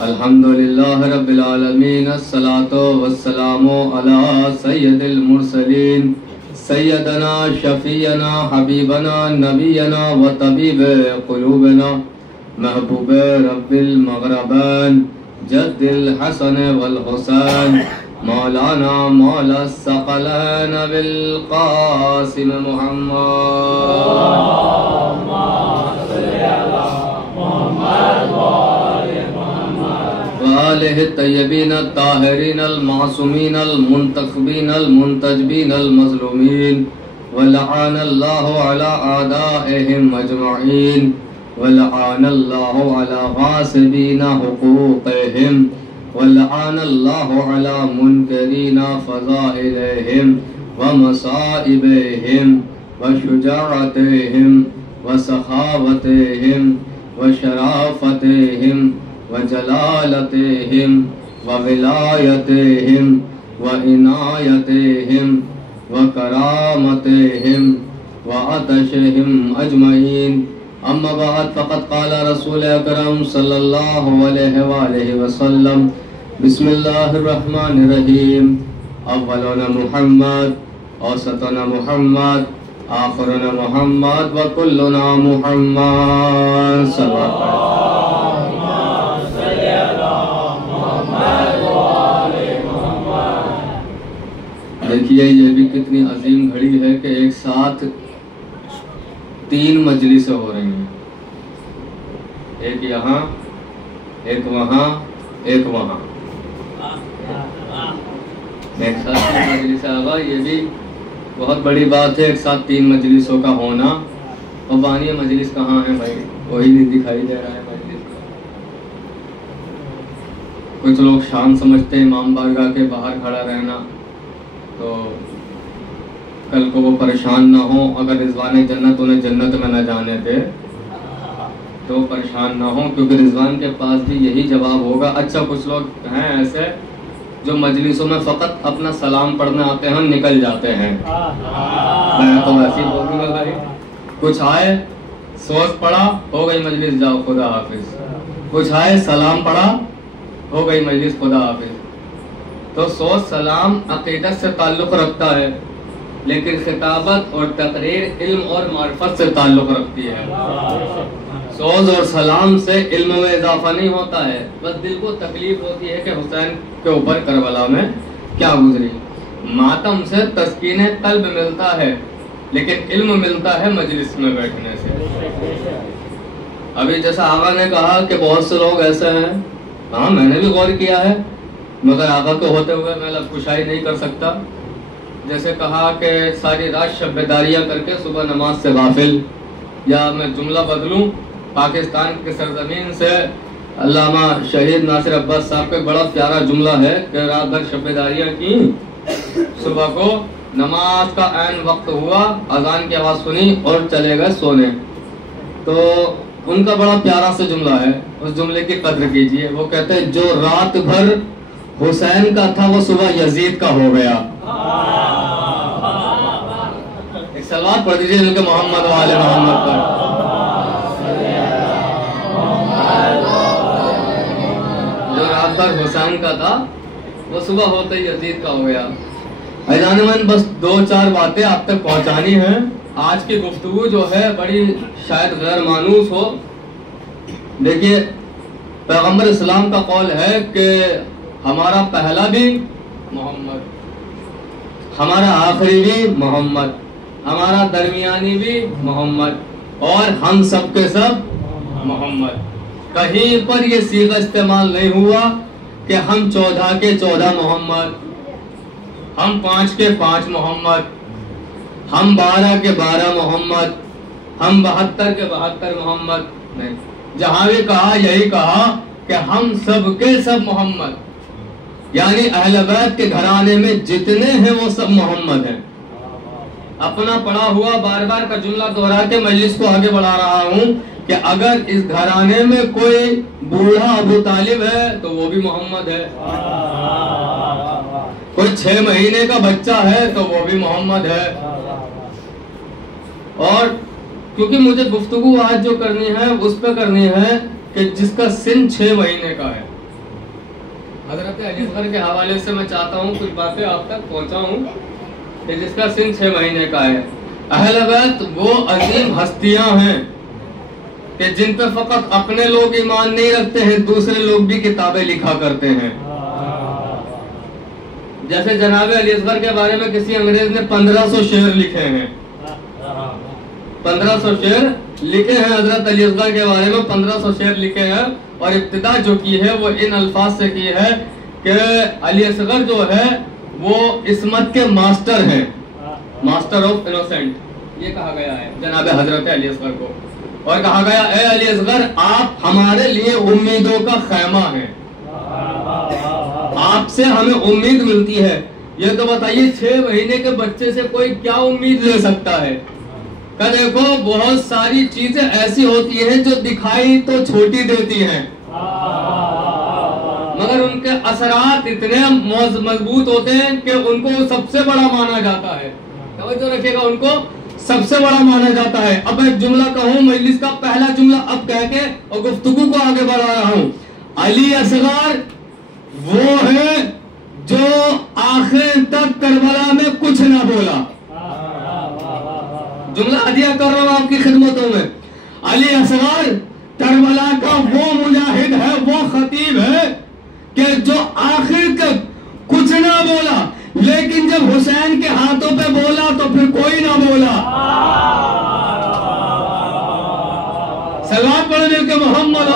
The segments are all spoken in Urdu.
الحمدللہ رب العالمین، الصلاۃ والسلام علی سید المرسلین، سیدنا شفیعنا حبیبنا نبینا و طبیب قلوبنا، محبوب رب المغربین جد الحسن والحسین، مولانا مولا الثقلین بالقاسم محمد وآلہ الطیبین الطاہرین المعصومین المنتخبین المنتجبین المظلومین، ولعن اللہ علی اعدائہم اجمعین، ولعن اللہ علی غاصبین حقوقہم، ولعن اللہ علی منکرین فضائلہم ومصائبہم وشجاعتہم وسخاوتہم وشرافتہم وجلالتہم وولایتہم وعنایتہم وکرامتہم وعطشہم اجمعین۔ اما بعد فقد قال رسول اکرم صلی اللہ علیہ وآلہ وسلم، بسم اللہ الرحمن الرحیم، اولنا محمد، اوسطنا محمد، آخرنا محمد، وکلنا محمد صلی اللہ علیہ وسلم۔ دیکھیے یہ بھی کتنی عظیم گھڑی ہے کہ ایک ساتھ 3 مجلسیں ہو رہی ہیں، ایک یہاں، ایک وہاں، ایک وہاں، ایک ساتھ 3 مجلسیں آگا۔ یہ بھی بہت بڑی بات ہے، ایک ساتھ 3 مجلسوں کا ہونا۔ اور بانی مجلس کہاں ہے بھائی؟ وہی نہیں دکھائی دے رہا ہے مجلس کا۔ کچھ لوگ شان سمجھتے ہیں امام بارگاہ کے باہر کھڑا رہنا، تو کل کو وہ پریشان نہ ہو، اگر رضوان جنت انہیں جنت میں نہ جانے دے تو پریشان نہ ہو، کیونکہ رضوان کے پاس بھی یہی جواب ہوگا۔ اچھا کچھ لوگ ہیں ایسے جو مجلسوں میں فقط اپنا سلام پڑھنے آتے ہیں، نکل جاتے ہیں۔ میں تو ایسی بولوں گا بھائی، کچھ آئے سوچ پڑا، ہو گئی مجلس، جاؤ خدا حافظ۔ کچھ آئے سلام پڑھا، ہو گئی مجلس، خدا حافظ۔ تو سوچ سلام عقیدت سے تعلق رکھتا ہے، لیکن خطابت اور تقریر علم اور معرفت سے تعلق رکھتی ہے۔ سوز اور سلام سے علم میں اضافہ نہیں ہوتا ہے، بس دل کو تکلیف ہوتی ہے کہ حسین کے اوپر کربلا میں کیا گزری۔ ماتم سے تسکین قلب ملتا ہے، لیکن علم ملتا ہے مجلس میں بیٹھنے سے۔ ابھی جیسا آقا نے کہا کہ بہت سے لوگ ایسے ہیں، ہاں میں نے بھی غور کیا ہے، مگر آقا کو ہوتے ہوئے میں لب کشائی نہیں کر سکتا۔ جیسے کہا کہ ساری رات شب بیداریاں کر کے صبح نماز سے غافل، یا میں جملہ بدلوں، پاکستان کے سرزمین سے علامہ شہید ناصر عباس صاحب کا بڑا پیارا جملہ ہے کہ رات بھر شب بیداریاں کی، صبح کو نماز کا عین وقت ہوا، اذان کی آواز سنی اور چلے گئے سونے۔ تو ان کا بڑا پیارا سا جملہ ہے، اس جملے کی قدر کیجئے۔ وہ کہتے ہیں جو رات بھر حسین کا تھا وہ صبح یزید کا ہو گیا۔ ایک صلوات پڑھ دیجئے ان کے محمد و آل محمد پر۔ جو رات بھر حسین کا تھا وہ صبح ہوتے یزید کا ہو گیا۔ عزیزان من، بس 2-4 باتیں آپ تک پہنچانی ہیں۔ آج کی گفتگو جو ہے بڑی شاید غیر مانوس ہو۔ دیکھیے پیغمبر اسلام کا قول ہے کہ ہمارا پہلا بھی محمد، ہمارا آخری بھی محمد، ہمارا درمیانی بھی محمد، اور ہم سب کے سب محمد۔ کہیں پر یہ صیغہ استعمال نہیں ہوا کہ ہم 14 کے 14 محمد، ہم 5 کے 5 محمد، ہم 12 کے 12 محمد، ہم 72 کے 72 محمد، نہیں۔ جہاں بھی کہا یہی کہا کہ ہم سب کے سب محمد، یعنی اہل بیت کے گھرانے میں جتنے ہیں وہ سب محمد ہیں۔ اپنا پڑھا ہوا بار بار کا جملہ دہرا کے مجلس کو آگے بڑھا رہا ہوں کہ اگر اس گھرانے میں کوئی بوڑھا ابو طالب ہے تو وہ بھی محمد ہے، کوئی 6 مہینے کا بچہ ہے تو وہ بھی محمد ہے۔ اور کیونکہ مجھے گفتگو آج جو کرنی ہے اس پہ کرنی ہے کہ جس کا سن 6 مہینے کا ہے، حضرت علی اصغر کے حوالے سے میں چاہتا ہوں کچھ باتیں آپ تک پہنچاؤں کہ جس کا سن 6 مہینے کا ہے. اہل بیت وہ عظیم ہستیاں ہیں کہ جن پہ فقط اپنے لوگ ایمان نہیں رکھتے ہیں, دوسرے لوگ بھی کتابیں لکھا کرتے ہیں. جیسے جناب علی اصغر کے بارے میں کسی انگریز نے 1500 شعر لکھے ہیں, 1500 شعر لکھے ہیں حضرت علی اصغر کے بارے میں 1500 شعر لکھے ہیں. اور ابتدا جو کی ہے وہ ان الفاظ سے کی ہے کہ علی اصغر جو ہے وہ عصمت کے ماسٹر ہیں, ماسٹر آف انوسینٹ, یہ کہا گیا ہے جناب حضرت علی اصغر کو. اور کہا گیا اے علی اصغر آپ ہمارے لیے امیدوں کا خیمہ ہیں, آپ سے ہمیں امید ملتی ہے. یہ تو بتائیے 6 مہینے کے بچے سے کوئی کیا امید لے سکتا ہے؟ کہ دیکھو بہت ساری چیزیں ایسی ہوتی ہیں جو دکھائی تو چھوٹی دیتی ہیں مگر ان کے اثرات اتنے مضبوط ہوتے ہیں کہ ان کو سب سے بڑا مانا جاتا ہے. توجہ رکھیے گا, ان کو سب سے بڑا مانا جاتا ہے. اب ایک جملہ کہوں, مجلس کا پہلا جملہ اب کہہ کے اور گفتگو کو آگے بڑھا رہا ہوں. علی اصغر وہ ہے جو آخر تک کربلا میں کچھ نہ بولا. جملہ ہدیہ کر رہا ہوں آپ کی خدمتوں میں. علی اصغر کربلا کا وہ مجاہد ہے, وہ خطیب ہے کہ جو آخر تک کچھ نہ بولا, لیکن جب حسین کے ہاتھوں پہ بولا تو پھر کوئی نہ بولا. صلوات پڑھنے کے محمد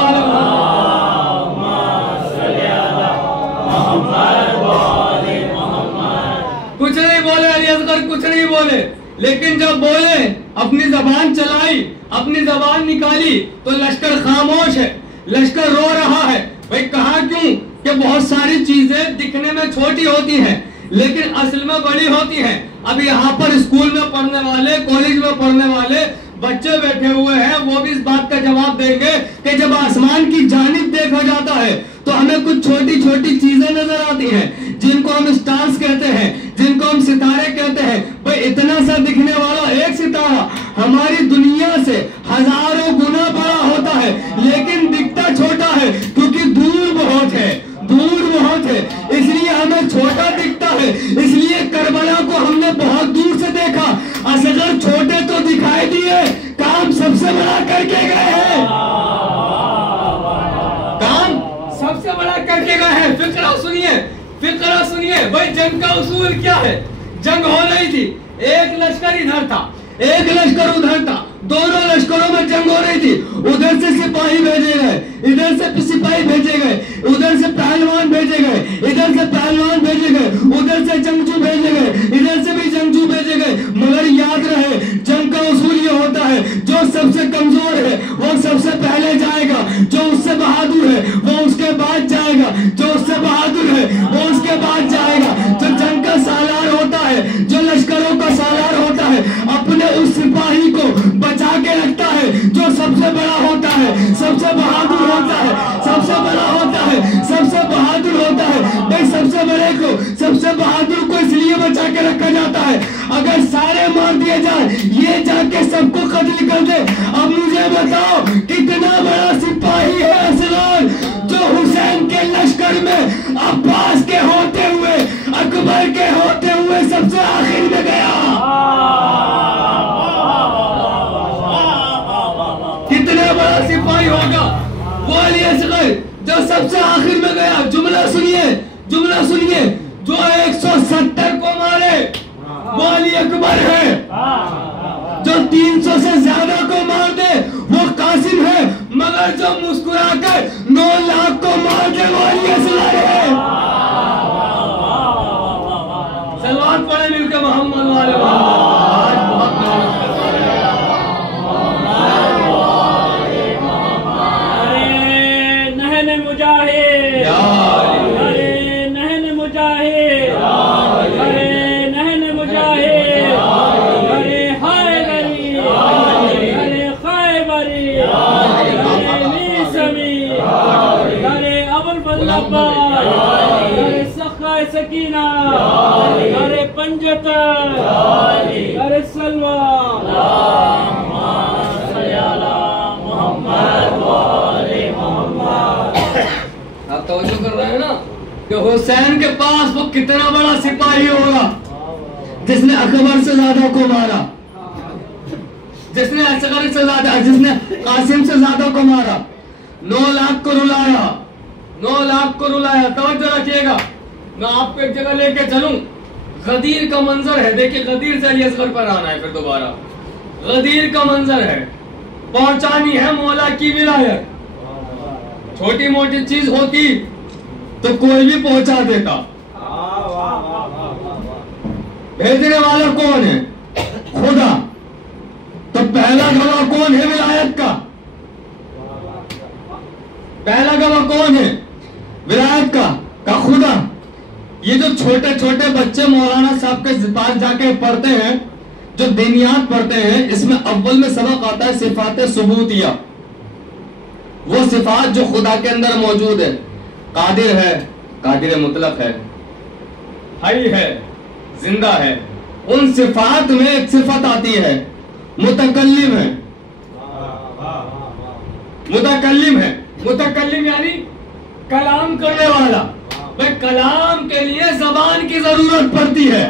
کچھ نہیں بولے علی اصغر, کچھ نہیں بولے, لیکن جب بولے اپنی زبان چلائی, اپنی زبان نکالی تو لشکر خاموش ہے, لشکر رو رہا ہے. بھئی کہا کیوں کہ بہت ساری چیزیں دکھنے میں چھوٹی ہوتی ہیں لیکن اصل میں بڑی ہوتی ہیں. اب یہاں پر اسکول میں پڑھنے والے, کالج میں پڑھنے والے بچے بیٹھے ہوئے ہیں, وہ بھی اس بات کا جواب دیں گے کہ جب آسمان کی جانب دیکھا جاتا ہے تو ہمیں کچھ چھوٹی چھوٹی چیزیں نظر آتی ہیں جن کو ہم سٹارز کہتے ہیں, جن کو ہم ستارے کہتے ہیں. بھئی اتنا سا دکھنے والا ایک ستارہ ہماری دنیا سے ہزاروں گنا بڑا ہوتا ہے لیکن دکھتا چھوٹا ہے کیونکہ دور بہت ہے, دور بہت ہے, اس لیے ہمیں چھوٹا دکھتا ہے. اس لیے کربلا کو ہم نے بہت دور سے دیکھا. اصغر چھوٹے تو دکھائی دیے, کام سب سے بڑا کر کے گئے ہیں, کام سب سے بڑا کر کے گئے ہیں. فقرہ سنیے, فقرہ سنیے. بھائی جنگ کا اصول کیا ہے؟ جنگ ہو رہی تھی, ایک لشکر ادھر تھا, ایک لشکر ادھر تھا, دونوں لشکروں میں جنگ ہو رہی تھی. ادھر سے سپاہی بھیجے گئے, ادھر سے سپاہی بھیجے گئے, ادھر سے پہلوان بھیجے گئے, ادھر سے پہلوان بھیجے گئے, ادھر سے جنگجو بھیجے گئے, ادھر سے بھی جنگجو بھیجے گئے. مگر یاد رہے جنگ کا اصول یہ ہوتا ہے جو سب سے کمزور ہے وہ سب سے پہلے جائے گا, جو اس سے بہادر ہے وہ اس کے بعد جائے گا, جو اس سے بہادر ہے وہ اس کے بعد جائے گا. جو جنگ کا سالار ہوتا ہے, جو لشکروں کا سالار ہوتا ہے, اپنے اس سپاہی کو بچا کے رکھتا ہے جو سب سے بڑا ہوتا ہے, سب سے بہادر ہوتا ہے, سب سے بڑا ہوتا ہے, سب سے بہادر ہوتا ہے. بھائی سب سے بڑے کو, سب سے بہادر کو اس لیے بچا کے رکھا جاتا ہے اگر سارے مار دیے جائیں یہ جا کے سب کو قتل کر دے. اب مجھے بتاؤ کتنا بڑا سپاہی ہے اصغر جو حسین کے لشکر میں عباس کے ہوتے ہوئے, اکبر کے ہوتے ہوئے سب سے آخر میں گیا. کتنا بڑا سپاہی ہوگا وہ علی اصغر جو سب سے آخر میں گیا. جملہ سنیے, جملہ سنیے. جو 170 کو مارے وہ علی اکبر ہے, جو 300 سے زیادہ کو مار دے وہ قاسم ہے, مگر جو مسکرا کر 9 لاکھ کو مار دے وہ علی اصغر ہے. صلوات پڑھیں مل کے محمد والے سکینہ ارے پنجتر ارے سلوہ آپ توجہ کر رہے ہیں نا. کہ حسین کے پاس وہ کتنا بڑا سپاہی ہوگا جس نے اکبر سے زیادہ کو مارا، جس نے اصغر سے زیادہ، جس نے قاسم سے زیادہ کو مارا، 9 لاکھ کو رلایا، 9 لاکھ کو رلایا۔ توجہ رکھیے گا، میں آپ کو ایک جگہ لے کے چلوں، غدیر کا منظر ہے، دیکھیں غدیر سے علی اصغر پر آنا ہے، پھر دوبارہ غدیر کا منظر ہے، پہنچانی ہے مولا کی ولایت۔ چھوٹی موٹی چیز ہوتی تو کوئی بھی پہنچا دیتا، بھیجنے والا کون ہے؟ خدا۔ تو پہلا گواہ کون ہے ولایت کا؟ پہلا گواہ کون ہے ولایت کا خدا۔ یہ جو چھوٹے چھوٹے بچے مولانا صاحب کے پاس جا کے پڑھتے ہیں، جو دینیات پڑھتے ہیں، اس میں اول میں سبق آتا ہے صفات ثبوتیہ، وہ صفات جو خدا کے اندر موجود ہے۔ قادر ہے، قادر مطلق ہے، حی ہے، زندہ ہے۔ ان صفات میں ایک صفت آتی ہے متکلم ہے، متکلم ہے، متکلم یعنی کلام کرنے والا۔ بھائی کلام کے لیے زبان کی ضرورت پڑتی ہے۔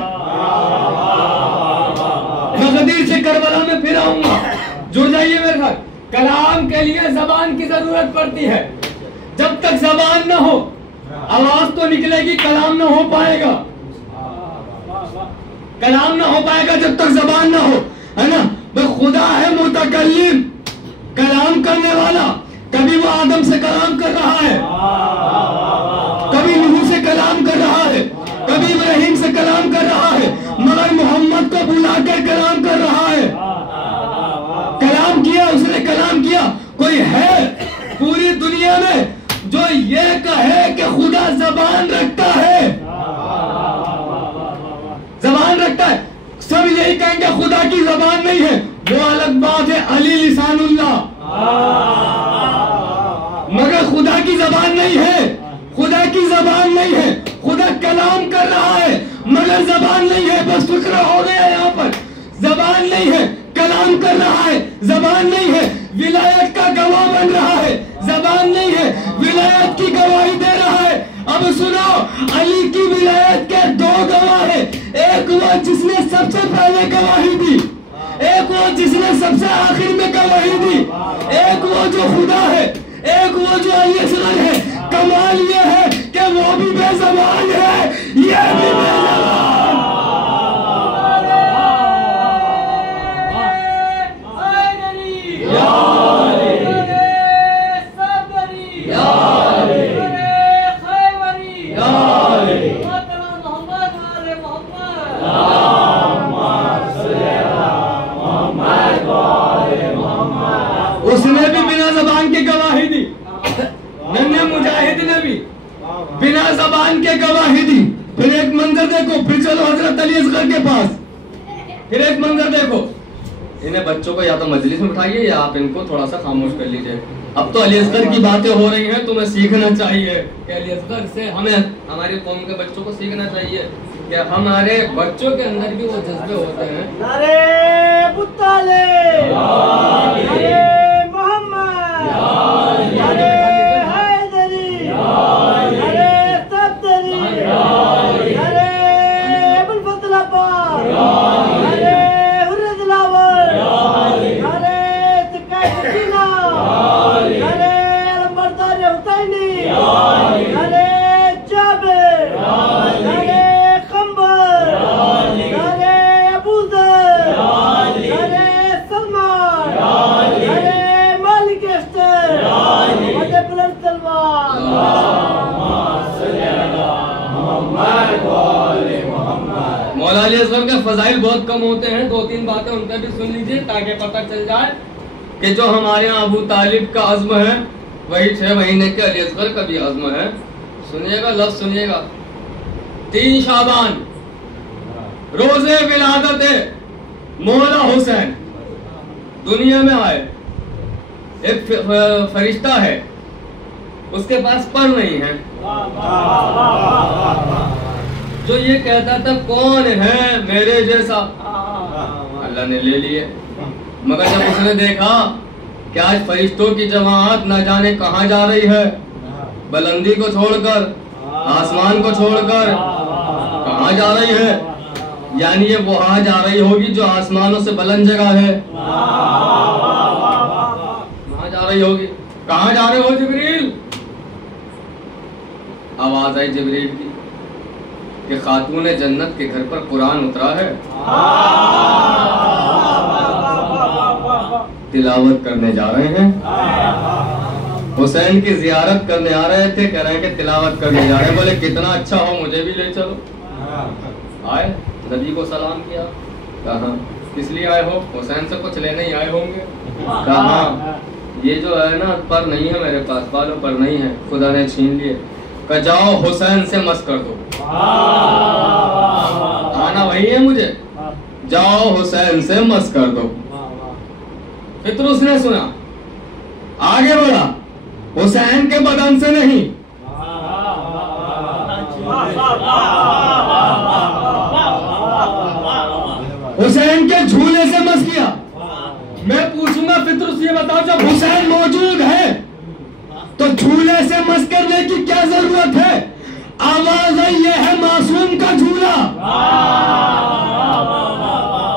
میں غدیر سے کربلا میں پھر آؤں گا، جڑ جائیے میرے ساتھ۔ کلام کے لیے زبان کی ضرورت پڑتی ہے۔ جب تک زبان نہ ہو آواز تو نکلے گی، کلام نہ ہو پائے گا، کلام نہ ہو پائے گا جب تک زبان نہ ہو، ہے نا۔ بھائی خدا ہے متکلم، کلام کرنے والا۔ کبھی وہ آدم سے کلام کر رہا ہے، کبھی نوح سے کلام کر رہا ہے، کبھی ابراہیم سے کلام کر رہا ہے، مگر محمد کو بلا کر کلام کر رہا ہے۔ کلام کیا، اس نے کلام کیا۔ کوئی ہے پوری دنیا میں جو یہ کہے کہ خدا زبان رکھتا ہے؟ زبان رکھتا ہے، سب یہی کہیں گے خدا کی زبان نہیں ہے۔ وہ الگ بات ہے، علی لسان اللہ، مگر خدا کی زبان نہیں ہے، خدا کی زبان نہیں ہے۔ خدا کلام کر رہا ہے مگر زبان نہیں ہے۔ بس فکر ہو گیا یہاں پر، زبان نہیں ہے، کلام کر رہا ہے، زبان نہیں ہے، ولایت کا گواہ بن رہا ہے، زبان نہیں ہے، ولایت کی گواہی دے رہا ہے۔ اب سنو، علی کی ولایت کے 2 گواہ ہیں، ایک وہ جس نے سب سے پہلے گواہی دی، ایک وہ جس نے سب سے آخر میں گواہی دی، ایک وہ جو خدا ہے، ایک وہ جو علی اصغر ہے۔ کمال یہ ہے کہ وہ بھی بے زبان ہے، یہ بھی بے زبان۔ اس نے بھی بنا زبان کی گواہی دی، ننھے مجاہد نے بھی بنا زبان کے گواہی دی۔ پھر ایک منظر دیکھو، پھر چلو حضرت علی اصغر کے پاس، پھر ایک منظر دیکھو۔ انہیں بچوں کو یا تو مجلس میں بٹھائیے یا آپ ان کو تھوڑا سا خاموش کر لیجئے۔ اب تو علی اصغر کی باتیں ہو رہی ہیں، تمہیں سیکھنا چاہیے کہ علی اصغر سے ہمیں، ہماری قوم کے بچوں کو سیکھنا چاہیے کہ ہمارے بچوں کے اندر بھی وہ جذبے ہوتے ہیں۔ نعرے ابو طالب، نعرے محمد، نعرے حیدری، نعرے صفدری، نعرے ابو الفضل عباس، نعرے حر دلاور، نعرے سکائی سکینہ، نعرے علمبردار حسینی، نعرے جابر، نعرے خمبر، نعرے ابو ذر، نعرے سلمان، نعرے مالک اشتر، مدے بلند سلمان۔ مولا علی اصغر کے فضائل بہت کم ہوتے ہیں، 2-3 باتیں ان پہ بھی سن لیجئے تاکہ پتہ چل جائے کہ جو ہمارے یہاں ابو طالب کا عزم ہے وہی 6 مہینے کے علی اصغر کا بھی عزم ہے۔ سنیے گا، لفظ سنیے گا۔ 3 شعبان روز ولادت مولا حسین دنیا میں آئے۔ ایک فرشتہ ہے، اس کے پاس پر نہیں ہے، جو یہ کہتا تھا کون ہے میرے جیسا، اللہ نے لے لیے۔ مگر جب اس نے دیکھا کہ آج فرشتوں کی جماعت نہ جانے کہاں جا رہی ہے، بلندی کو چھوڑ کر، آسمان کو چھوڑ کر کہاں جا رہی ہے؟ یعنی یہ وہاں جا رہی ہوگی جو آسمانوں سے بلند جگہ ہے، وہاں جا رہی ہوگی۔ کہاں جا رہے ہو جبریل؟ آواز آئی جبریل کی کہ خاتون جنت کے گھر پر قرآن اترا ہے، تلاوت کرنے جا رہے ہیں۔ حسین کی زیارت کرنے آ رہے تھے، کہہ رہے ہیں کہ تلاوت کرنے جا رہے ہیں۔ بولے کتنا اچھا ہو، مجھے بھی لے چلو۔ آئے، نبی کو سلام کیا، کہا کس لیے آئے ہو؟ حسین سے کچھ لینے ہی آئے ہوں گے۔ کہا یہ جو ہے نا پر نہیں ہے میرے پاس، بالوں پر نہیں ہے، خدا نے چھین لیے۔ کہ جاؤ حسین سے مس کر دو، آنا وہی ہے مجھے، جاؤ حسین سے مس کر دو۔ پطرس نے سنا، آگے بڑھا، حسین کے بدن سے نہیں، حسین کے جھولے سے مس کیا۔ میں پوچھوں گا پطرس یہ بتاؤ، جب حسین موجود ہے تو جھولے سے مس کرنے کی کیا ضرورت ہے؟ آواز ہے یہ ہے معصوم کا جھولا،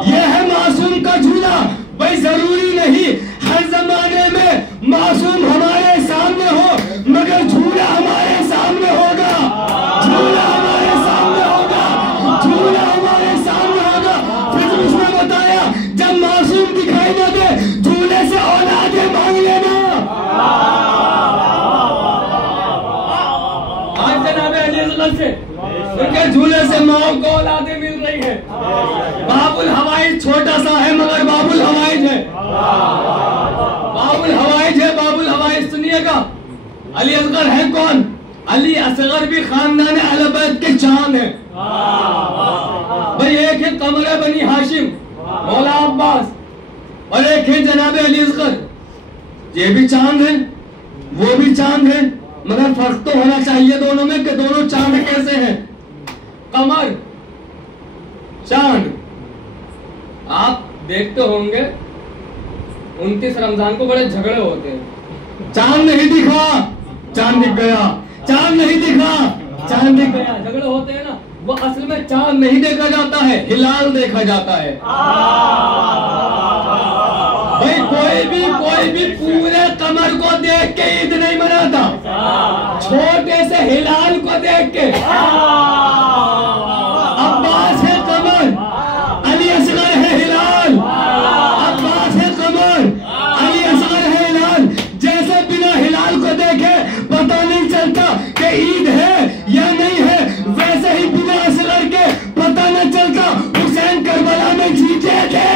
یہ ہے معصوم کا جھولا۔ بھائی ضروری نہیں ہر زمانے میں معصوم ہمارے سامنے ہو، مگر جھولا ہمارے سامنے ہوگا، جھولا ہمارے سامنے ہوگا، جھولا ہمارے سامنے ہوگا۔ پھر اس نے بتایا جب معصوم دکھائی نہ دے جھولے سے اولادیں مانگ لینا۔ آج جناب علی اصغر سے ان کے جھولے سے ماں کو اولادیں مل رہی ہیں۔ باب الحوائج چھوٹا سا ہے مگر باب الحوائج ہے، باب الحوائج ہے، باب الحوائج سنیے گا۔ علی اصغر ہے کون؟ علی اصغر بھی خاندان اہل بیت کے چاند ہیں۔ بھئی ایک ہے قمر بنی ہاشم مولا عباس، اور ایک ہے جناب علی اصغر، یہ بھی چاند ہیں وہ بھی چاند ہیں، مگر فرق تو ہونا چاہیے دونوں میں کہ دونوں چاند کیسے ہیں۔ قمر چاند آپ دیکھتے ہوں گے 29 رمضان کو بڑے جھگڑے ہوتے ہیں، چاند نہیں دکھا چاند دکھ گیا، چاند نہیں دکھا چاند دکھ گیا، جھگڑے ہوتے ہیں نا، وہ اصل میں چاند نہیں دیکھا جاتا ہے، ہلال دیکھا جاتا ہے۔ بھائی کوئی بھی پورے قمر کو دیکھ کے عید نہیں مناتا، چھوٹے سے ہلال کو دیکھ کے۔ عباس ہے قمر، علی اصغر ہے ہلال، عباس ہے قمر، علی اصغر ہے ہلال۔ جیسے بنا ہلال کو دیکھے پتہ نہیں چلتا کہ عید ہے یا نہیں ہے، ویسے ہی بنا اصغر کے پتہ نہ چلتا حسین کربلا میں جیتے تھے۔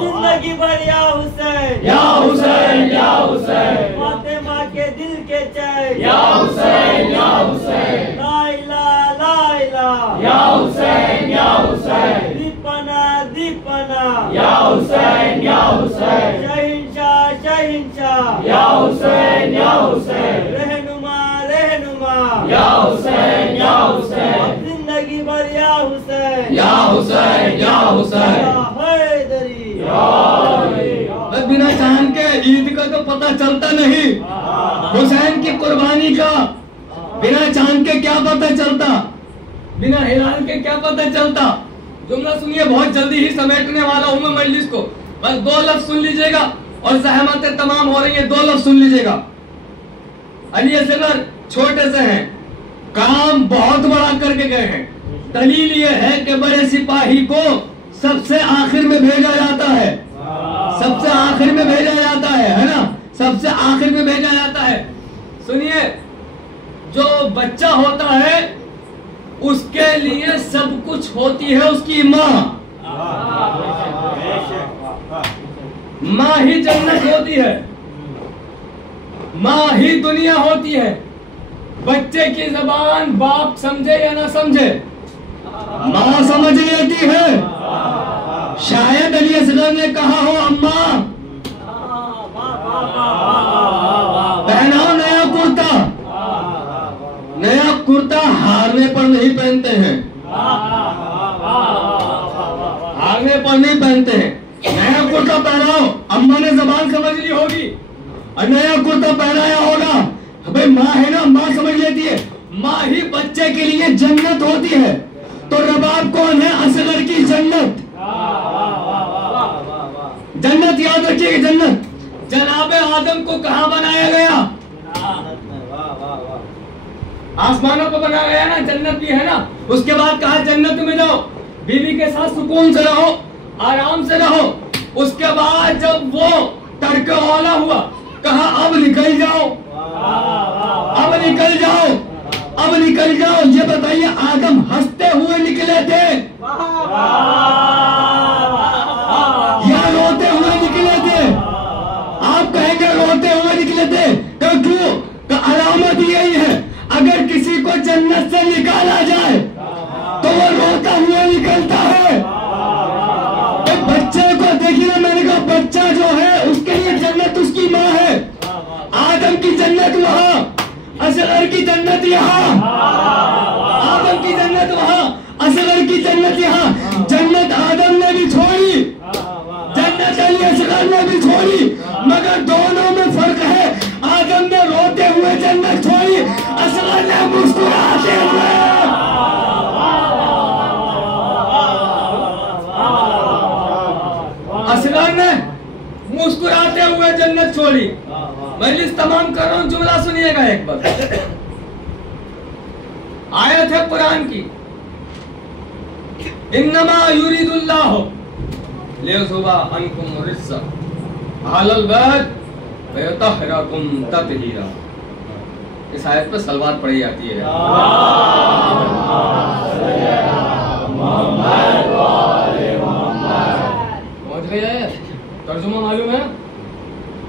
زندگی بھر یا حسین، یا حسین یا حسین، فاطمہ کے دل کے چین، یا حسین یا حسین، لا الہ لا الہ، یا حسین یا حسین، دیپنا دیپنا، یا حسین یا حسین، شہنشاہ شہنشاہ، یا حسین یا حسین، رہنما رہنما، یا حسین یا حسین، زندگی بھر یا حسین، یا حسین یا حسین، یا حیدری۔ بنا چاند کے عید کا تو پتہ چلتا نہیں، حسین کی قربانی کا بنا چاند کے کیا پتہ چلتا، بنا ہلال کے کیا پتہ چلتا۔ جملہ سنیے، بہت جلدی ہی سمیٹنے والا ہوں میں مجلس کو، بس 2 لفظ سن لیجئے گا اور زحمتیں تمام ہو رہی ہیں، 2 لفظ سن لیجئے گا۔ علی اصغر چھوٹے سے ہیں، کام بہت بڑا کر کے گئے ہیں۔ دلیل یہ ہے کہ بڑے سپاہی کو سب سے آخر میں بھیجا جاتا ہے، سب سے آخر میں بھیجا جاتا ہے نا، سب سے آخر میں بھیجا جاتا ہے۔ سنیے، جو بچہ ہوتا ہے اس کے لیے سب کچھ ہوتی ہے اس کی ماں، ماں ہی جنت ہوتی ہے، ماں ہی دنیا ہوتی ہے۔ بچے کی زبان باپ سمجھے یا نہ سمجھے، ماں سمجھ لیتی ہے۔ شاید علی اصغر نے کہا ہو اماں پہناؤ نیا کرتا، نیا کرتا ہارنے پر نہیں پہنتے ہیں، ہارنے پر نہیں پہنتے ہیں، نیا کرتا پہناؤ۔ اماں نے زبان سمجھ لی ہوگی، اور نیا کرتا پہنایا ہوگا. بھائی ماں ہے نا, ماں سمجھ لیتی ہے, ماں ہی بچے کے لیے جنت ہوتی ہے. تو رباب کون ہے؟ اصغر کی جنت. جنت یاد رکھیے کہ جنت. جناب آدم کو کہاں بنایا گیا؟ آسمانوں کو بنایا گیا نا, جنت بھی ہے نا. اس کے بعد کہا جنت میں جاؤ, بیوی کے ساتھ سکون سے رہو, آرام سے رہو. اس کے بعد جب وہ ترک اولا ہوا, کہا اب نکل جاؤ, اب نکل جاؤ, اب نکل جاؤ. یہ بتائیے آدم ہنستے ہوئے نکلے تھے یا روتے ہوئے نکلے تھے؟ آپ کہیں گے روتے ہوئے نکلے تھے. کیوں؟ کہ علامت یہی ہے, اگر کسی کو جنت سے نکالا جائے تو وہ روتا ہوا نکلتا ہے. بچے کو دیکھیے نا, میں نے کہا بچہ جو ہے اس کے لیے جنت اس کی ماں ہے. آدم کی جنت وہاں, اصغر کی جنت یہاں. آدم کی جنت وہاں, اصغر کی جنت یہاں. جنت آدم نے بھی چھوڑی, جنت علی اصغر نے بھی چھوڑی, مگر دونوں میں فرق ہے. آدم نے روتے ہوئے جنت چھوڑی, اصغر نے مسکراتے ہوئے. اصغر نے مسکراتے ہوئے جنت چھوڑی. مجلس تمام کر رہا ہوں, جملہ سنیے گا ایک بار. آیت ہے قرآن کی, انما یرید اللہ لیذھب عنکم الرجس اہل البیت ویطہرکم تطہیرا. اس آیت پہ صلوات پڑھی جاتی ہے. پہنچ گئی ہے؟ ترجمہ معلوم ہے؟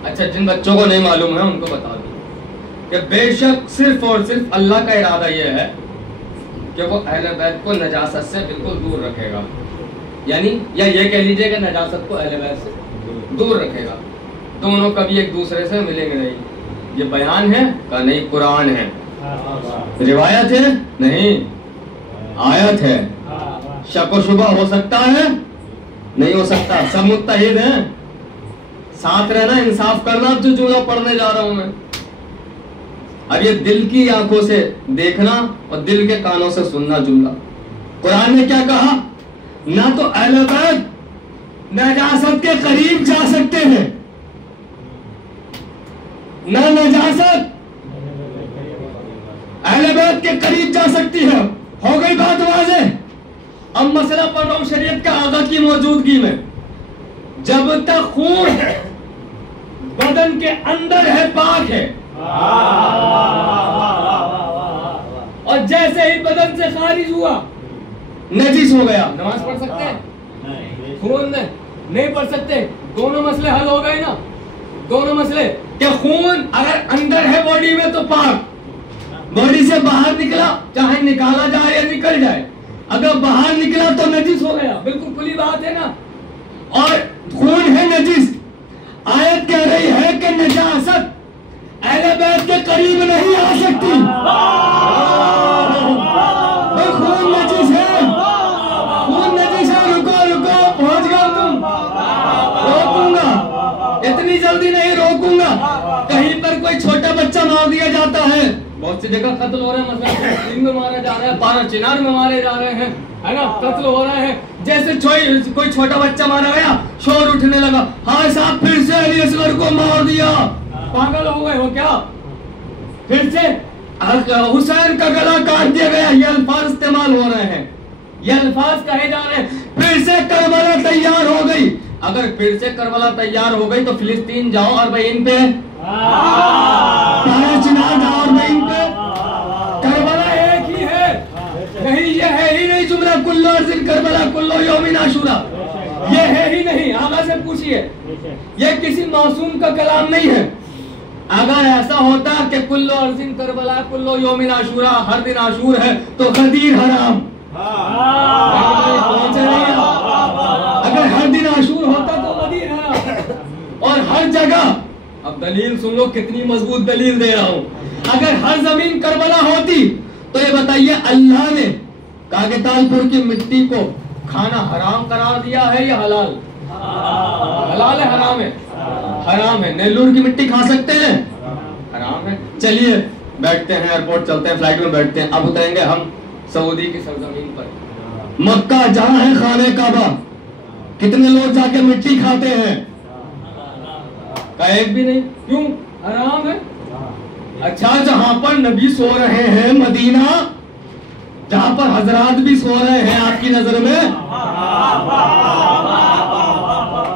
اچھا, جن بچوں کو نہیں معلوم ہے ان کو بتا دوں کہ بے شک صرف اور صرف اللہ کا ارادہ یہ ہے کہ وہ اہل بیت کو نجاست سے بالکل دور رکھے گا. یعنی یا یہ کہہ لیجئے کہ نجاست کو اہل بیت سے دور رکھے گا. دونوں کبھی ایک دوسرے سے ملیں گے نہیں. یہ بیان ہے کہ نہیں قرآن ہے, روایت ہے نہیں, آیت ہے. شک و شبہ ہو سکتا ہے؟ نہیں ہو سکتا. سب متحد ہیں, ساتھ رہنا, انصاف کرنا. جو جملہ پڑھنے جا رہا ہوں میں, اب یہ دل کی آنکھوں سے دیکھنا اور دل کے کانوں سے سننا جملہ. قرآن نے کیا کہا؟ نہ تو اہل بیت نجاست کے قریب جا سکتے ہیں, نہ نجاست اہل بیت کے قریب جا سکتی ہے. ہو گئی بات واضح؟ اب مسئلہ پڑھ رہا ہوں شریعت کا آقا کی موجودگی میں. جب تک خون بدن کے اندر ہے پاک ہے, اور جیسے ہی بدن سے خارج ہوا نجس ہو گیا. نماز پڑھ سکتے ہیں؟ خون نہیں پڑھ سکتے. دونوں مسئلے حل ہو گئے نا. دونوں مسئلے کہ خون اگر اندر ہے باڈی میں تو پاک, باڈی سے باہر نکلا چاہے نکالا جائے یا نکل جائے, اگر باہر نکلا تو نجس ہو گیا. بالکل کھلی بات ہے نا. اور خون ہے نجس. آیت کہہ رہی ہے کہ نجاست اہل بیت کے قریب نہیں آ سکتی. خون نجس ہے, خون نجس ہے. رکو پہنچ گئے تم, روکوں گا, اتنی جلدی نہیں روکوں گا. کہیں پر کوئی چھوٹا بچہ مار دیا جاتا ہے, بہت سی جگہ قتل ہو رہے ہیں, مثلا چین میں مارے جا رہے ہیں, پارا چنار میں مارے جا رہے ہیں, ہے نا, قتل ہو رہے ہیں. جیسے کوئی چھوٹا بچہ مارا گیا, شور اٹھنے لگا, ہاں صاحب پھر سے علی اصغر کو مار دیا. پاگل ہو گئے ہو کیا؟ پھر سے حسین کا گلا کاٹ دیا گیا. یہ الفاظ استعمال ہو رہے ہیں, یہ الفاظ کہے جا رہے ہیں. پھر سے کربلا تیار ہو گئی. اگر پھر سے کربلا تیار ہو گئی تو فلسطین جاؤ اور بھائی ان پہ چنار جاؤ اور بھائی ان پہ. کربلا ایک ہی ہے, نہیں یہ ہے ہی نہیں جملہ کلو ارض کربلا کلو یوم عاشورا. یہ ہے ہی نہیں. آقا سے پوچھئے, یہ کسی معصوم کا کلام نہیں ہے. اگر ایسا ہوتا کہ کلو ارض کربلا کلو یوم عاشورا, ہر دن عاشور ہے, تو غدیر حرام. اگر ہر دن عاشور ہوتا تو غدیر حرام. اور ہر جگہ, اب دلیل سن لو کتنی مضبوط دلیل دے رہا ہوں. اگر ہر زمین کربلا ہوتی تو یہ بتائیے اللہ نے کاگتال پور کی مٹی کو کھانا حرام قرار دیا ہے یا حلال؟ حلال ہے, حرام ہے؟ حرام ہے. نیلور کی مٹی کھا سکتے ہیں؟ حرام ہے. چلیے بیٹھتے ہیں, ایئرپورٹ چلتے ہیں, فلائٹ میں بیٹھتے ہیں, اب اتریں گے ہم سعودی کی سرزمین پر, مکہ جہاں ہے خانہ کعبہ, کتنے لوگ جا کے مٹی کھاتے ہیں؟ ایک بھی نہیں. کیوں؟ حرام ہے. اچھا جہاں پر نبی سو رہے ہیں مدینہ, جہاں پر حضرات بھی سو رہے ہیں, آپ کی نظر میں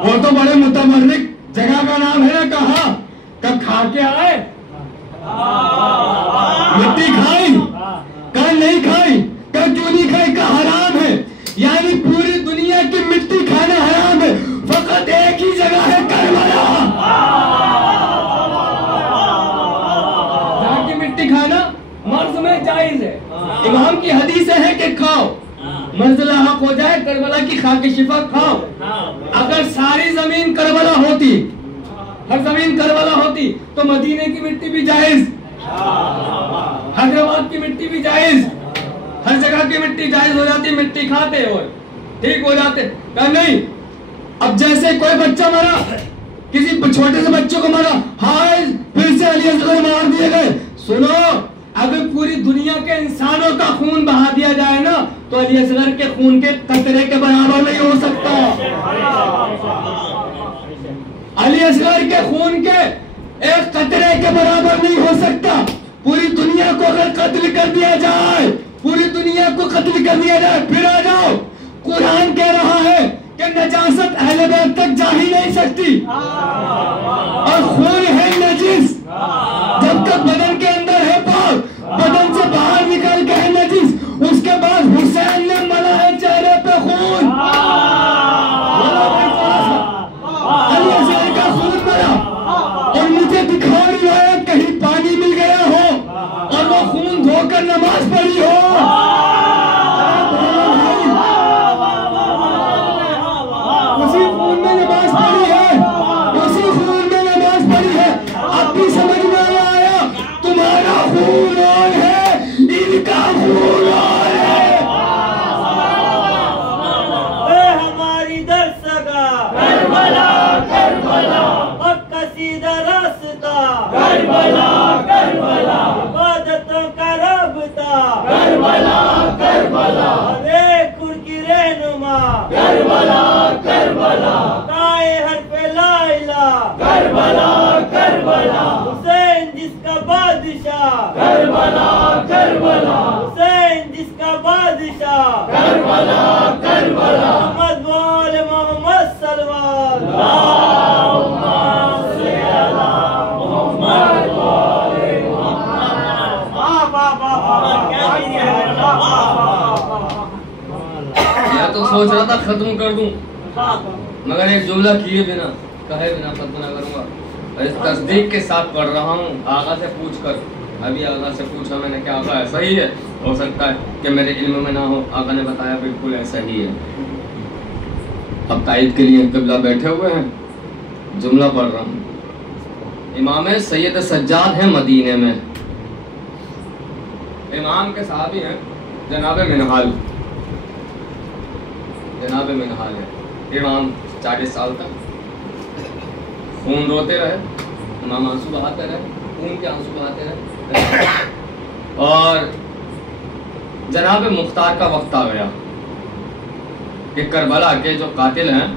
وہ تو بڑے متبرک جگہ کا نام ہے نا, کہا کب کھا کے آئے؟ مٹی کھائی؟ کہا نہیں کھائی. کہا کیوں نہیں کھائی؟ کہا حرام ہے. یعنی پوری دنیا کی مٹی کھانا حرام ہے, فقط ایک ہی جگہ ہے کربلا, جہاں کی مٹی کھانا مرض میں جائز ہے. امام کی حدیث ہے کہ کھاؤ, مرض لاحق ہو جائے کربلا کی خاک شفا کھاؤ. اگر ساری زمین کربلا ہوتی, ہر زمین کربلا ہوتی, تو مدینے کی مٹی بھی جائز, حیدرآباد کی مٹی بھی جائز, ہر جگہ کی مٹی جائز ہو جاتی, مٹی کھاتے اور ٹھیک ہو جاتے. کہا نہیں. اب جیسے کوئی بچہ مرا, کسی چھوٹے سے بچوں کو مرا, ہائے پھر سے علی اصغر مار دیے گئے. سنو, اگر پوری دنیا کے انسانوں کا خون بہا دیا جائے نا, تو علی اصغر کے خون کے قطرے کے برابر نہیں ہو سکتا. علی اصغر کے خون کے ایک قطرے کے برابر نہیں ہو سکتا. پوری دنیا کو اگر قتل کر دیا جائے, پوری دنیا کو قتل کر دیا جائے, پھر آ جاؤ, قرآن کہہ رہا ہے کہ نجاست اہل بیت تک جا ہی نہیں سکتی, اور خون ہے نجس, جب تک بدن کے اندر ہے پاک, بدن سے باہر نکل کے ہے نجس. اس کے بعد حسین نے ملا ہے چہرے پہ خون, علی اصغر کا خون ملا, اور مجھے دکھا رہا ہے کہیں پانی مل گیا ہو اور وہ خون دھو کر نماز پڑھی ہو. اسی خون میں نماز پڑھی ہے, اسی خون میں نماز پڑھی ہے. اب بھی سمجھ میں آیا, تمہارا خون اور ہے, ان کا خون اور ہے. اے ہماری درسگاہ کربلا, کربلا, پکا سیدھا راستہ کربلا, کربلا, عبادتوں کا رابطہ کربلا, کربلا, ایک کر کی رہنما کربلا, کربلا, کائے حرف لا الہ کربلا, کربلا, حسین جس کا بادشاہ کربلا, کربلا, حسین جس کا بادشاہ کربلا, کربلا, محمد وال محمد صلوات, اللہم صلی علی محمد وال میں تو سوچ رہا تھا ختم کر دوں, مگر ایک جملہ کیے بنا کہے بنا ختم نہ کروں گا. اس تصدیق کے ساتھ پڑھ رہا ہوں, آغا سے پوچھ کر. ابھی آغا سے پوچھا میں نے کہ آغا ایسا ہی ہے؟ ہو سکتا ہے کہ میرے علم میں نہ ہو. آغا نے بتایا بالکل ایسا ہی ہے. اب تائید کے لیے قبلہ بیٹھے ہوئے ہیں, جملہ پڑھ رہا ہوں. امام سید سجاد ہیں مدینے میں, امام کے صحابی ہیں جناب منہال. جناب منہال ہے امام, 40 سال تک خون روتے رہے, امام آنسو بہاتے رہے, خون کے آنسو بہاتے رہے. اور جناب مختار کا وقت آ گیا کہ کربلا کے جو قاتل ہیں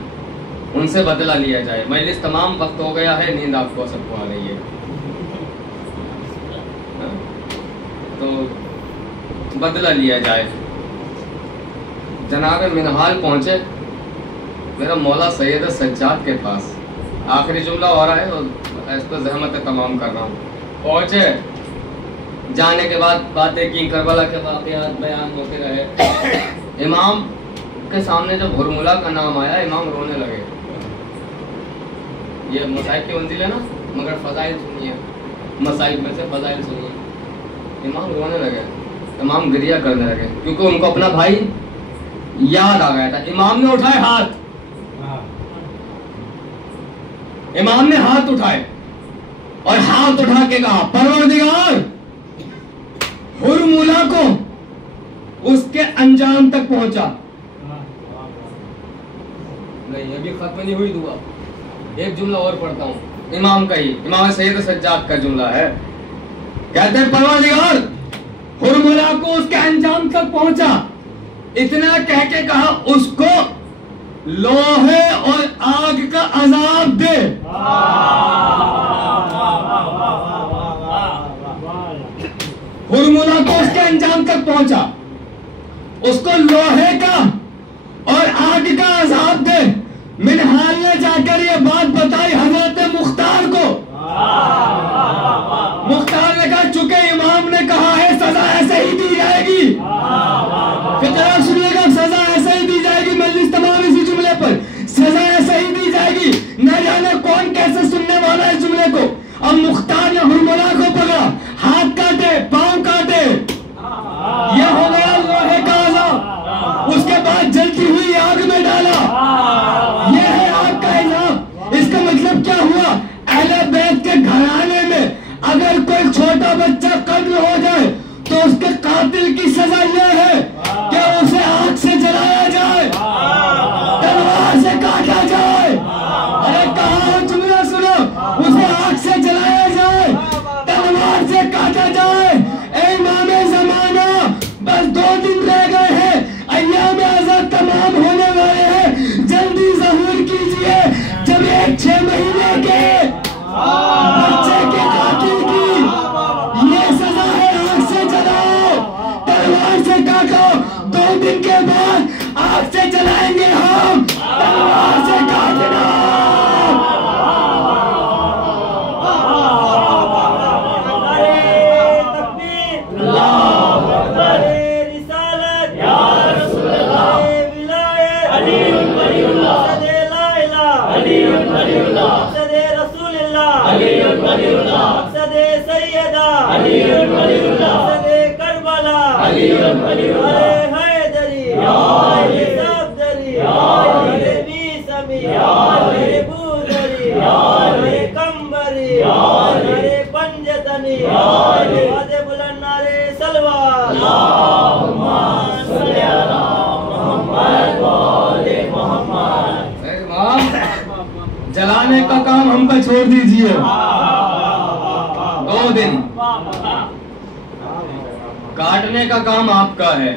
ان سے بدلہ لیا جائے. مجلس تمام, وقت ہو گیا ہے, نیند آپ کو سب کو آ رہی ہے, تو بدلہ لیا جائے. جناب منہال پہنچے میرا مولا سید سجاد کے پاس. آخری جملہ ہو رہا ہے اور اس پر زحمت تمام کر رہا ہوں. پہنچے, جانے کے بعد باتیں کی, کربلا کے واقعات بیان ہوتے رہے. امام کے سامنے جب ہرملا کا نام آیا, امام رونے لگے. یہ مصائب کی منزل ہے نا, مگر فضائل سنیے, مصائب میں سے فضائل سنیے. امام رونے لگے, امام گریہ کرنے لگے, کیونکہ ان کو اپنا بھائی یاد آ گیا تھا. امام نے اٹھائے ہاتھ, امام نے ہاتھ اٹھائے اور ہاتھ اٹھا کے کہا پروردگار ہرملا کو اس کے انجام تک پہنچا. نہیں ابھی ختم نہیں ہوئی دعا, ایک جملہ اور پڑھتا ہوں. امام کا ہی امام سید سجاد کا جملہ ہے. کہتے ہیں پروردگار حرملا کو اس کے انجام تک پہنچا, اتنا کہہ کے کہا اس کو لوہے اور آگ کا عذاب دے. حرملا کو اس کے انجام تک پہنچا, اس کو لوہے کا اور آگ کا عذاب دے. منہال نے جا کر یہ بات بتائی حضرت مختار کو. مختار نے کہا چونکہ امام نے کہا ہے سزا ایسے ہی دی جائے گی, فطرہ سنیے گا, سزا ایسے ہی دی جائے گی. مجلس تمام اسی جملے پر, سزا ایسے ہی دی جائے گی. نہ جانے کون کیسے سننے والا ہے اس جملے کو. اب مختار نے حرملا کو پکڑا, ہاتھ کاٹے, پاؤں کاٹے, یہ ہو گیا لوہے کا عذاب. اس کے بعد جلتی ہوئی آگ میں ڈالا. یہ ہے آگ کا عذاب. اس کا مطلب کیا ہوا؟ اہل بیت کے گھرانے میں اگر کوئی چھوٹا بچہ قتل ہو جائے تو اس کے قاتل کی سزا یہ ہے کہ اسے آگ سے جلایا جائے, تلوار سے کاٹا جائے. ارے کہاں جملہ سنو, اسے آگ سے جلایا جائے, تلوار سے کاٹا جائے. اے امام زمانہ, بس 2 دن رہ گئے ہیں, ایام ازل تمام ہونے والے ہیں. جلدی ظہور کیجئے جب ایک 6 مہینے کے بچے کے قاتل کی یہ سزا ہے, آگ سے جلاؤ, تلوار سے کاٹو. 2 دن کے بعد آگ سے جلائیں گے ہم, تلوار سے کاٹنا. جلانے کا کام ہم پہ چھوڑ دیجئے. 2 دن کاٹنے کا کام آپ کا ہے.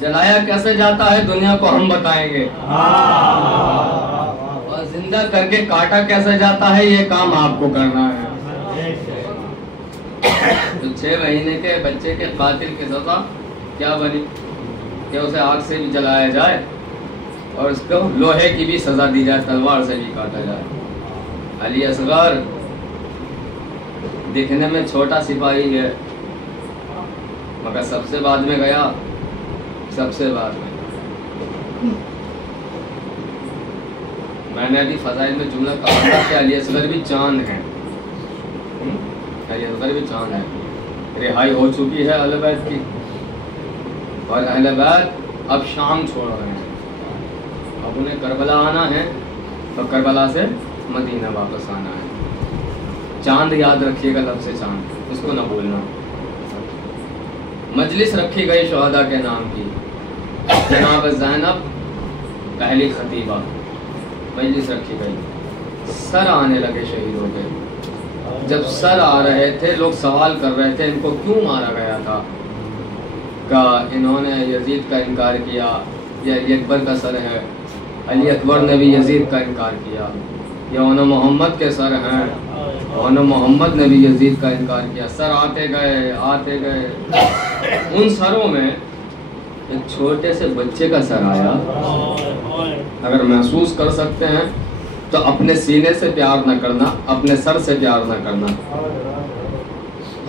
جلایا کیسے جاتا ہے دنیا کو ہم بتائیں گے, اور زندہ کر کے کاٹا کیسے جاتا ہے یہ کام آپ کو کرنا ہے. تو 6 مہینے کے بچے کے قاتل کی سزا کیا بنی کہ اسے آگ سے بھی جلایا جائے اور اس کو لوہے کی بھی سزا دی جائے, تلوار سے بھی کاٹا جائے. علی اصغر دیکھنے میں چھوٹا سپاہی ہے مگر سب سے بعد میں گیا, سب سے بعد میں نے ابھی فضائل میں جملہ کہا تھا کہ علی اصغر بھی چاند ہیں. علی اصغر بھی چاند ہے. رہائی ہو چکی ہے اہل بیت کی, اور اہل بیت اب شام چھوڑ رہے ہیں. اب انہیں کربلا آنا ہے تو کربلا سے مدینہ واپس آنا ہے. چاند یاد رکھیے گا, لفظ چاند, اس کو نہ بھولنا. مجلس رکھی گئی شہداء کے نام کی. جناب زینب پہلی خطیبہ, مجلس رکھی گئی. سر آنے لگے شہیدوں کے. جب سر آ رہے تھے لوگ سوال کر رہے تھے ان کو کیوں مارا گیا تھا. کہا انہوں نے یزید کا انکار کیا, یہ علی اکبر کا سر ہے, علی اکبر نے بھی یزید کا انکار کیا. یہ انہوں محمد کے سر ہیں, انہوں محمد نے بھی یزید کا انکار کیا. سر آتے گئے آتے گئے. ان سروں میں ایک چھوٹے سے بچے کا سر آیا. اگر محسوس کر سکتے ہیں تو اپنے سینے سے پیار نہ کرنا, اپنے سر سے پیار نہ کرنا.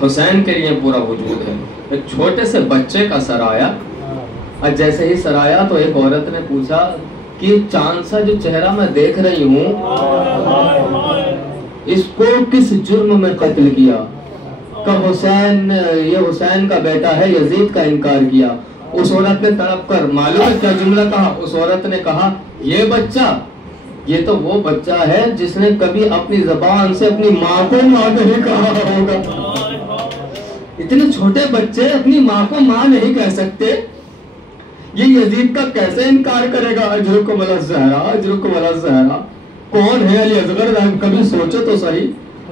حسین کے لیے پورا وجود ہے. ایک چھوٹے سے بچے کا سر آیا, اور جیسے ہی سر آیا تو ایک عورت نے پوچھا کہ چاند سا جو چہرہ میں دیکھ رہی ہوں اس کو کس جرم میں قتل کیا. کہ حسین, یہ حسین کا بیٹا ہے, یزید کا انکار کیا. اس عورت نے تڑپ کر معلوم ہے کیا جملہ کہا. اس عورت نے کہا یہ بچہ, یہ تو وہ بچہ ہے جس نے کبھی اپنی زبان سے اپنی ماں کو ماں نہیں کہا ہوگا. اتنے چھوٹے بچے اپنی ماں کو ماں نہیں کہہ سکتے, یہ یزید کا کیسے انکار کرے گا. اجرکم علی الزہرا, اجرکم علی الزہرا. کون ہے علی اصغر؟ کبھی سوچو تو صحیح.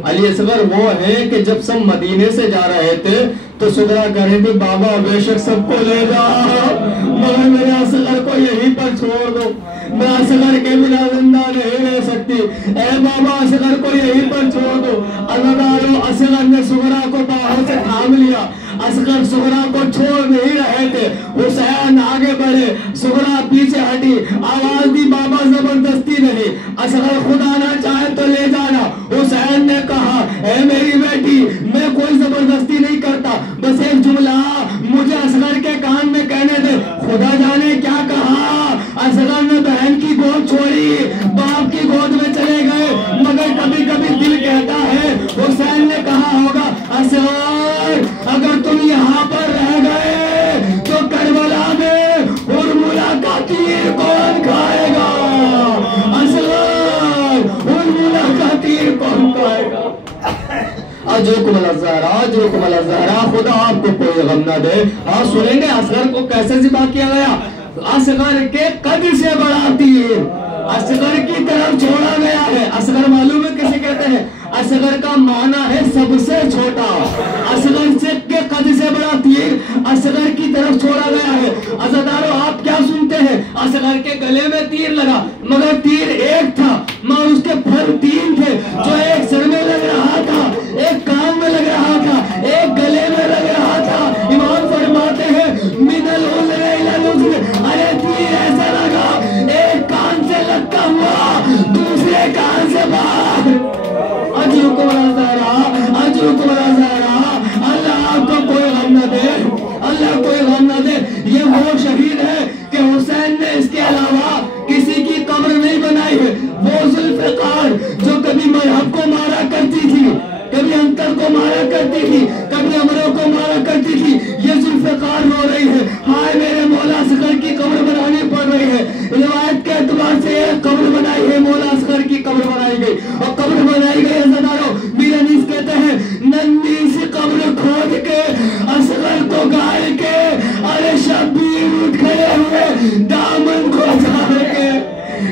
علی اصغر وہ ہیں کہ جب سب مدینے سے جا رہے تھے تو سغرا کہہ رہی تھی بابا بے شک سب کو لے جاؤ مگر میرے اصغر کو یہیں پر چھوڑ دو, میں اصغر کے بنا زندہ نہیں رہ سکتی, اے بابا اصغر کو یہیں پر چھوڑ دو. اصغر نے سغرا کو باہر سے تھام لیا, اصغر سغرا کو چھوڑ نہیں رہے تھے. حسین آگے بڑھے, سغرا پیچھے ہٹی, آواز دی بابا زبردستی نہیں, اصغر خدا نہ چاہے تو لے جانا. حسین نے کہا اے میری بیٹی میں کوئی زبردستی نہیں کرتا, بس ایک جملہ مجھے اصغر کے کان میں کہنے دے. خدا جانے کیا کہا, اصغر نے بہن کی گود چھوڑی, باپ کی گود میں چلے گئے, مگر کبھی کبھی دل کہتا ہے. حسین نے کہا ہوگا اصغر اگر تم یہاں پر رہ گئے تو کربلا میں ارملا کا تیر کون کھائے گا؟ اصغر ارملا کا تیر کون کھائے گا؟ اجرکم الزہرا, خدا آپ کو کوئی غم نہ دے. آپ سنیں گے اصغر کو کیسے ذبح کیا گیا. اصغر کے قد سے بڑا تیر اصغر کی طرف چھوڑا گیا ہے. اصغر معلوم ہے کسے کہتے ہیں؟ اصغر کا معنی ہے سب سے چھوٹا. اصغر سے کے قد سے بڑا تیر اصغر کی طرف چھوڑا گیا ہے. عزادارو آپ کیا سنتے ہیں؟ اصغر کے گلے میں تیر لگا, مگر تیر ایک تھا مگر اس کے پھل تین تھے, جو ایک سر میں لگ رہا تھا, ایک کان میں لگ رہا تھا, ایک گلے میں لگ رہا تھا. امام فرماتے ہیں من العذر الى العذر, ارے تیر ایسا لگا ایک کان سے لگتا ہوا دوسرے کان سے باہر. اجرکم الزہرا, اللہ آپ کو کوئی غم نہ دے, اللہ کوئی غم نہ دے. یہ وہ شہید ہے کہ حسین نے اس کے علاوہ کسی کی قبر نہیں بنائی ہے. وہ ذوالفقار جو کبھی مذہب کو مارا کرتی تھی, کبھی انتر کو مارا کرتی تھی, کبھی امروں کو مارا کرتی تھی, یہ ذوالفقار رو رہی ہے, ہائے میرے مولا اصغر کی قبر بنانی پڑ رہی ہے. روایت کے اعتبار سے ایک قبر بنائی ہے, مولا اصغر کی قبر بنائی گئی, اور قبر بنائی گئی عزادارو میرانیز کہتے ہیں ننھی سی قبر کھود کے اصغر کو گاڑ کے, ارے شبیر اٹھ کھڑے ہوئے دامن کو جھاڑ کے,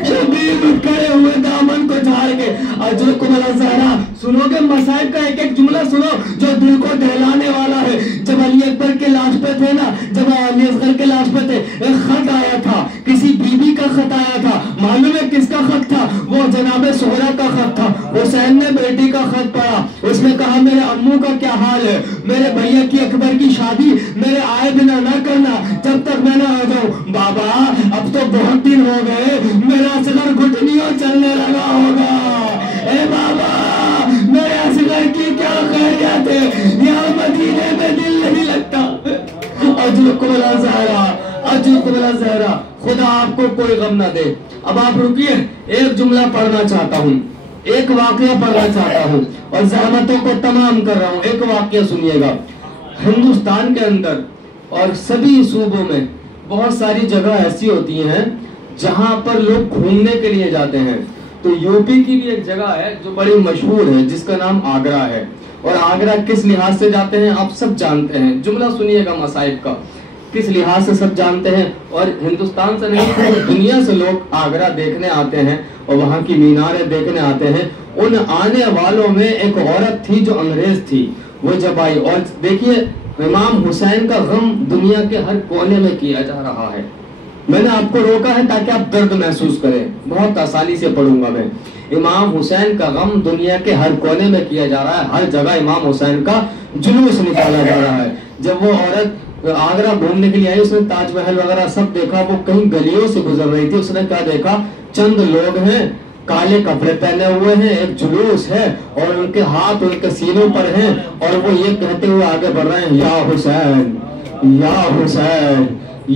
شبیر اٹھ کھڑے ہوئے دامن کو جھاڑ کے. اجرکم الزہرا, سنو گے مصائب کا ایک ایک جملہ سنو جو دل کو دہلانے والا ہے. جب علی اکبر کے لاش پہ تھے نا, جب علی اصغر کے لاش پہ تھے, ایک خط آیا تھا, کسی بی بی کا خط آیا تھا. معلوم ہے کس کا خط تھا؟ وہ جناب سغرا کا خط تھا. حسین نے بیٹی کا خط پڑھا, اس نے کہا میرے امو کا کیا حال ہے, میرے بھیا کی اکبر کی شادی میرے آئے بنا نہ کرنا جب تک میں نہ آ جاؤں. بابا اب تو بہت دن ہو گئے, میرا اصغر گھٹنیوں چلنے لگا ہوگا. اے بابا میرے اصغر کی کیا خیریت ہے, یہاں مدینے میں دل نہیں لگتا. اجرکم الزہرا, خدا آپ کو کوئی غم نہ دے. اب آپ رکیے, ایک جملہ پڑھنا چاہتا ہوں, ایک واقعہ پڑھنا چاہتا ہوں اور زحمتوں کو تمام کر رہا ہوں. ایک واقعہ سنیے گا. ہندوستان کے اندر اور سبھی صوبوں میں بہت ساری جگہ ایسی ہوتی ہیں جہاں پر لوگ گھومنے کے لیے جاتے ہیں. تو یو پی کی بھی ایک جگہ ہے جو بڑی مشہور ہے جس کا نام آگرہ ہے. اور آگرہ کس لحاظ سے جاتے ہیں آپ سب جانتے ہیں. جملہ سنیے گا مصائب کا, کس لحاظ سے سب جانتے ہیں. اور ہندوستان سے نہیں دنیا سے لوگ آگرہ دیکھنے آتے ہیں اور وہاں کی میناریں دیکھنے آتے ہیں. ان آنے والوں میں ایک عورت تھی جو انگریز تھی. وہ جب آئی, اور دیکھیے امام حسین کا غم دنیا کے ہر کونے میں کیا جا رہا ہے. میں نے آپ کو روکا ہے تاکہ آپ درد محسوس کریں, بہت آسانی سے پڑھوں گا میں. امام حسین کا غم دنیا کے ہر کونے میں کیا جا رہا ہے, ہر جگہ امام حسین کا جلوس نکالا جا رہا ہے. جب وہ عورت آگرہ گھومنے کے لیے آئی, اس نے تاج محل وغیرہ سب دیکھا. وہ کہیں گلیوں سے گزر رہی تھی, اس نے کیا دیکھا, چند لوگ ہیں, کالے کپڑے پہنے ہوئے ہیں, ایک جلوس ہے اور ان کے ہاتھ ان کے سینوں پر ہیں اور وہ یہ کہتے ہوئے آگے بڑھ رہے ہیں یا حسین یا حسین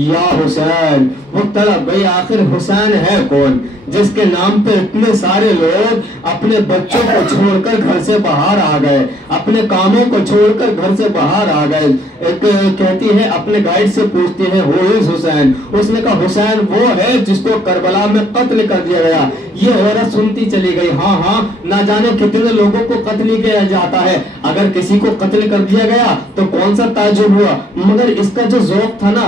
یا حسین. وہ طلب بھئی آخر حسین ہے کون جس کے نام پہ اتنے سارے لوگ اپنے بچوں کو چھوڑ کر گھر سے باہر آ گئے, اپنے کاموں کو چھوڑ کر گھر سے باہر آ گئے. ایک کہتی ہے اپنے گائیڈ سے پوچھتی ہے ہو از حسین. اس نے کہا حسین وہ ہے جس کو کربلا میں قتل کر دیا گیا. یہ عورت سنتی چلی گئی, ہاں ہاں نہ جانے کتنے لوگوں کو قتل کیا جاتا ہے, اگر کسی کو قتل کر دیا گیا تو کون سا تعجب ہوا, مگر اس کا جو ذوق تھا نا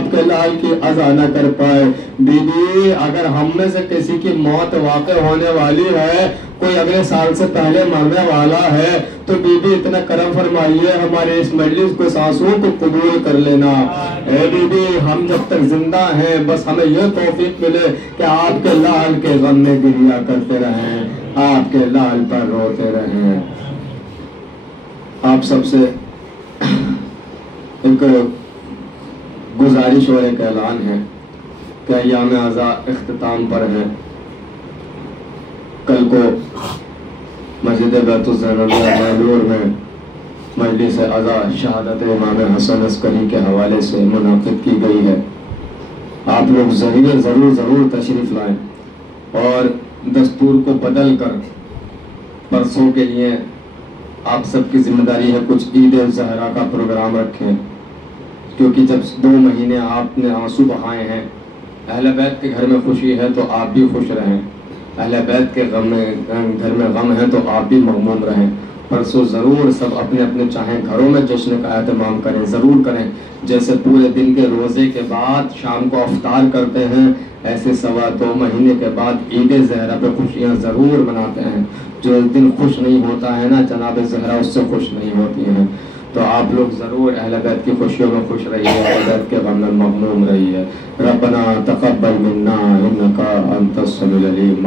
آپ کے لال کی عزا نہ کر پائے۔ بیوی اگر ہم میں سے کسی کی موت واقع ہونے والی ہے، کوئی اگلے سال سے پہلے مرنے والا ہے، تو بیوی اتنا کرم فرمائیے ہمارے اس مجلس کو سانسوں کو قبول کر لینا۔ اے بیوی ہم جب تک زندہ ہیں بس ہمیں یہ توفیق ملے کہ آپ کے لال کے غم میں گریا کرتے رہیں، آپ کے لال پر روتے رہیں۔ آپ سب سے ایک گزارش اور ایک اعلان ہے کہ ایام عزا اختتام پر ہے۔ کل کو مسجد بیت الزینبیہ بنگلور میں مجلس عزا شہادت امام حسن عسکری کے حوالے سے منعقد کی گئی ہے۔ آپ لوگ ضرور تشریف لائیں اور دستور کو بدل کر پرسوں کے لیے آپ سب کی ذمہ داری ہے کچھ عید الزہرا کا پروگرام رکھیں، کیونکہ جب 2 مہینے آپ نے آنسو بہائے ہیں، اہل بیت کے گھر میں خوشی ہے تو آپ بھی خوش رہیں، اہل بیت کے گھر میں غم ہے تو آپ بھی مغموم رہیں۔ پرسوں ضرور سب اپنے اپنے چاہیں گھروں میں جشن کا اہتمام کریں، ضرور کریں۔ جیسے پورے دن کے روزے کے بعد شام کو افطار کرتے ہیں، ایسے 2.25 مہینے کے بعد عید زہرا پہ خوشیاں ضرور مناتے ہیں۔ جو اس دن خوش نہیں ہوتا ہے نا جناب زہرا اس سے خوش نہیں ہوتی ہیں۔ تو آپ لوگ ضرور اہل بیت کی خوشیوں میں خوش رہیے، اہل بیت کے غم میں مغموم رہیے۔ ربنا تقبل منا انک انت السمیع العلیم۔